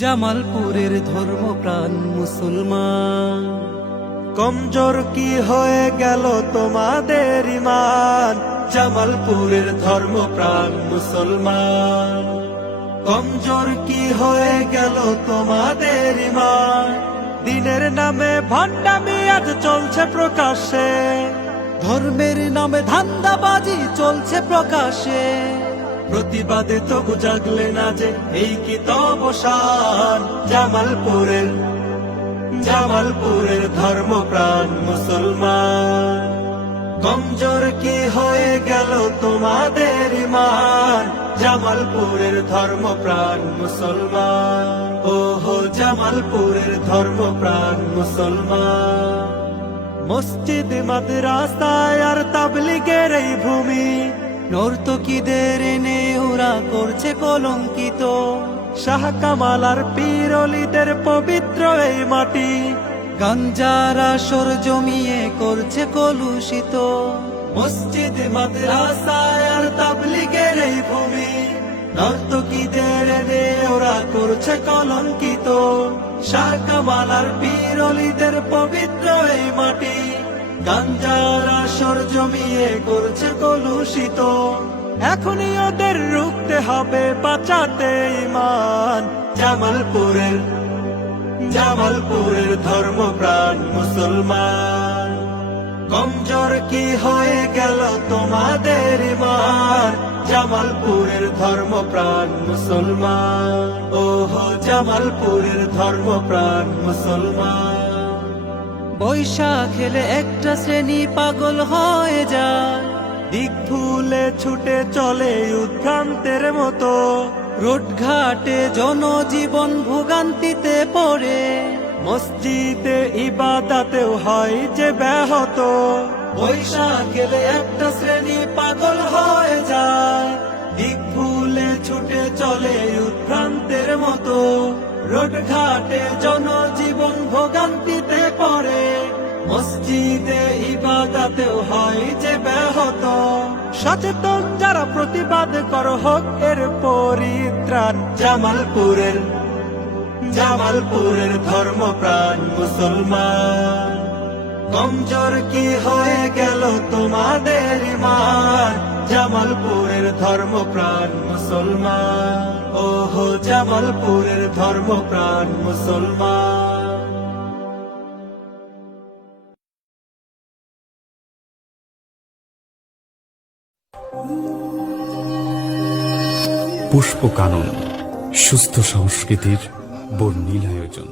জামালপুরের ধর্মপ্রাণ মুসলমান, কমজোর কি হয়ে গেল তোমাদের ঈমান? জামালপুরের ধর্মপ্রাণ মুসলমান, কমজোর কি হয়ে গেল তোমাদের ঈমান? দিনের নামে ভণ্ডামি আজ চলছে প্রকাশ্যে, ধর্মের নামে ধান্দাবাজি চলছে প্রকাশে। প্রতিবাদে তবু জাগলে না যে এই কি তবসান? জামালপুরের ধর্মপ্রাণ মুসলমান, কমজোর কি হয়ে গেল তোমাদের ঈমান? জামালপুরের ধর্মপ্রাণ মুসলমান, ওহো জামালপুরের ধর্মপ্রাণ মুসলমান। মসজিদ মাদ্রাসায় আর তাবলীগের এই ভূমি, নর্তকীদের এনে ওরা করছে কলঙ্কিত। শাহ কামাল আর পীর অলিদের পবিত্র এই মাটি, গাঞ্জার আসর জমিয়ে করছে কলুষিত। মসজিদ মাদ্রাসায় আর তাবলীগের এই ভূমি, নর্তকীদের এনে ওরা করছে কলঙ্কিত। শাহ কামাল আর পীর অলিদের পবিত্র এই মাটি, গাঞ্জার আসর জমিয়ে করছে কলুষিত। এখনই ওদের রুখতে হবে, বাঁচাতে ঈমান। জামালপুরের ধর্মপ্রাণ মুসলমান, কমজোর কি হয়ে গেল তোমাদের ঈমান? জামালপুরের ধর্মপ্রাণ মুসলমান, ওহো জামালপুরের ধর্মপ্রাণ মুসলমান। বৈশাখ এলে একটা শ্রেণী পাগল হয়ে যায়, দিক ভুলে ছুটে চলে উদ্ভ্রান্তের মতো। রোডঘাটে জনজীবন ভোগান্তিতে পড়ে, মসজিদে ইবাদতেও হয় যে ব্যাহত। বৈশাখ এলে একটা শ্রেণী পাগল হয়ে যায়, দিক ভুলে ছুটে চলে উদ্ভ্রান্তের মতো। রোডঘাটে জনজীবন ভোগান্তিতে পড়ে, মসজিদে ইবাদতেও হয় যে ব্যাহত। সচেতন যারা প্রতিবাদ করো হোক এর পরিত্রাণ। জামালপুরের ধর্মপ্রাণ মুসলমান, কমজোর কি হয়ে গেল তোমাদের ঈমান? জামালপুরের ধর্মপ্রাণ মুসলমান, ওহো জামালপুরের ধর্মপ্রাণ মুসলমান। পুষ্পকানন, সুস্থ সংস্কৃতির বর্ণিল আয়োজন।